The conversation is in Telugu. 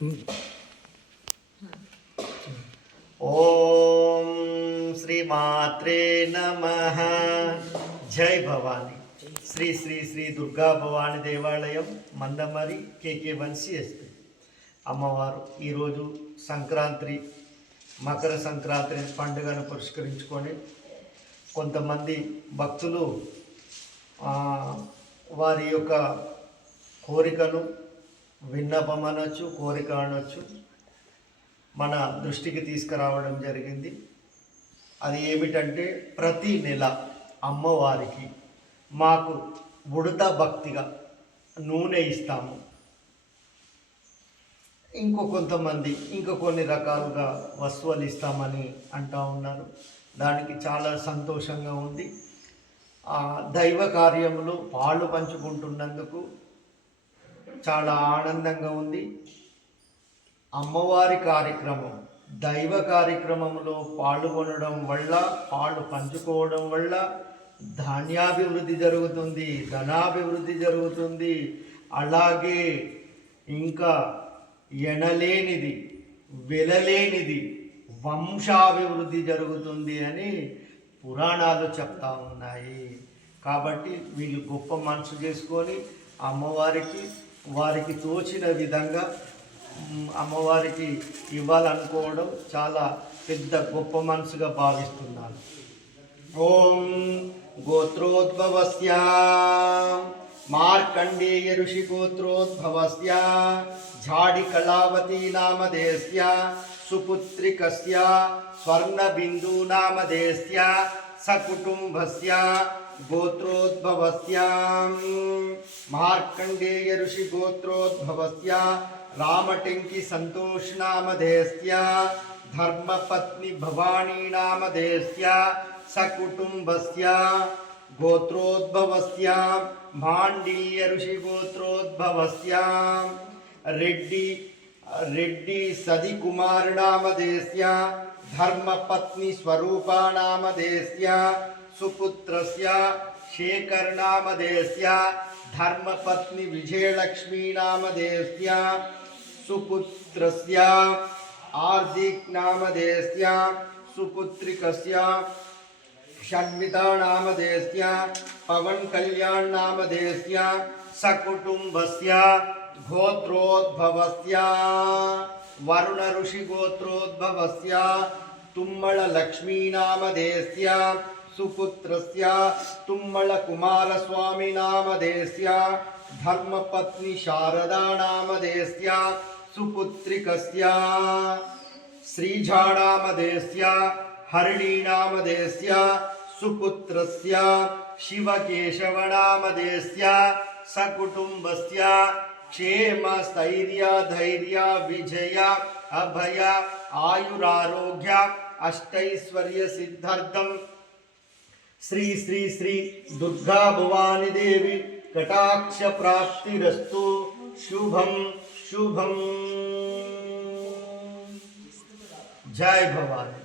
ఓం శ్రీమాత్రే నమః. జై భవాని. శ్రీ శ్రీ శ్రీ దుర్గా భవాని దేవాలయం మందమరి కేకే వన్సిఎస్పి అమ్మవారు ఈరోజు సంక్రాంతి మకర సంక్రాంతి పండుగను పురస్కరించుకొని కొంతమంది భక్తులు వారి యొక్క కోరికను విన్నపం అనొచ్చు, కోరిక అనొచ్చు, మన దృష్టికి తీసుకురావడం జరిగింది. అది ఏమిటంటే, ప్రతి నెల అమ్మవారికి మాకు ఉడత భక్తిగా నూనె ఇస్తాము. కొంతమంది కొన్ని రకాలుగా వస్తువులు ఇస్తామని అంటూ ఉన్నారు. దానికి చాలా సంతోషంగా ఉంది. దైవ కార్యములు పాలు పంచుకుంటున్నందుకు చాలా ఆనందంగా ఉంది. అమ్మవారి కార్యక్రమం, దైవ కార్యక్రమంలో పాల్గొనడం వల్ల, పాలు పంచుకోవడం వల్ల ధాన్యాభివృద్ధి జరుగుతుంది, ధనాభివృద్ధి జరుగుతుంది. అలాగే ఇంకా ఎనలేనిది, వెలలేనిది వంశాభివృద్ధి జరుగుతుంది అని పురాణాలు చెప్తా ఉన్నాయి. కాబట్టి వీళ్ళు గొప్ప మనసు చేసుకొని అమ్మవారికి వారికి తోచిన విధంగా అమ్మవారికి ఇవ్వాలనుకోవడం చాలా పెద్ద గొప్ప మనసుగా భావిస్తున్నాను. ఓం గోత్రోద్భవస్య మార్కండేయ ఋషి గోత్రోద్భవస్య ఝాడి కళావతి నామధేస్య సుపుత్రికస్య స్వర్ణబిందు నామధేస్య సకుటుంబస్య గోత్రోద్భవస్య మార్కండేయ ఋషి గోత్రోద్భవస్య రామటంకి సంతోష్ నామధేస్య ధర్మపత్ని భవానీ నామధేస్య సకుటుంబస్య గోత్రోద్భవస్య మాండిల్య ఋషి గోత్రోద్భవస్య రెడ్డి సది కుమార్ నామధేస్య ధర్మపత్ని స్వరూపా నామధేస్య సుపుత్రస్య శేఖర్ నామధేస్య ధర్మపత్ని విజయలక్ష్మీ నామధేస్య సుపుత్రస్య హార్దిక్ నామధేస్య సుపుత్రికస్య షణ్మితా నామధేస్య పవన్ కళ్యాణ్ నామధేస్య సకుటుంబస్య గోత్రోద్భవస్య వరుణ ఋషి గోత్రోద్భవస్య తుమ్మళ లక్ష్మీ నామధేస్య సుపుత్రస్య తుమ్మళ కుమారస్వామి నామధేస్య ధర్మపత్ని శారదా నామధేస్య సుపుత్రికస్య శ్రీజా నామధేస్య హరిణీ నామధేస్య సుపుత్రస్య శివకేశవ నామధేస్య సకుటుంబస్య క్షేమ స్థైర్య ధైర్య విజయ అభయ ఆయురారోగ్య అష్టైశ్వర్య సిద్ధార్థం శ్రీ శ్రీ శ్రీ దుర్గా భవాని దేవి కటాక్ష ప్రాప్తిరస్తు. శుభం శుభం. జై భవాని.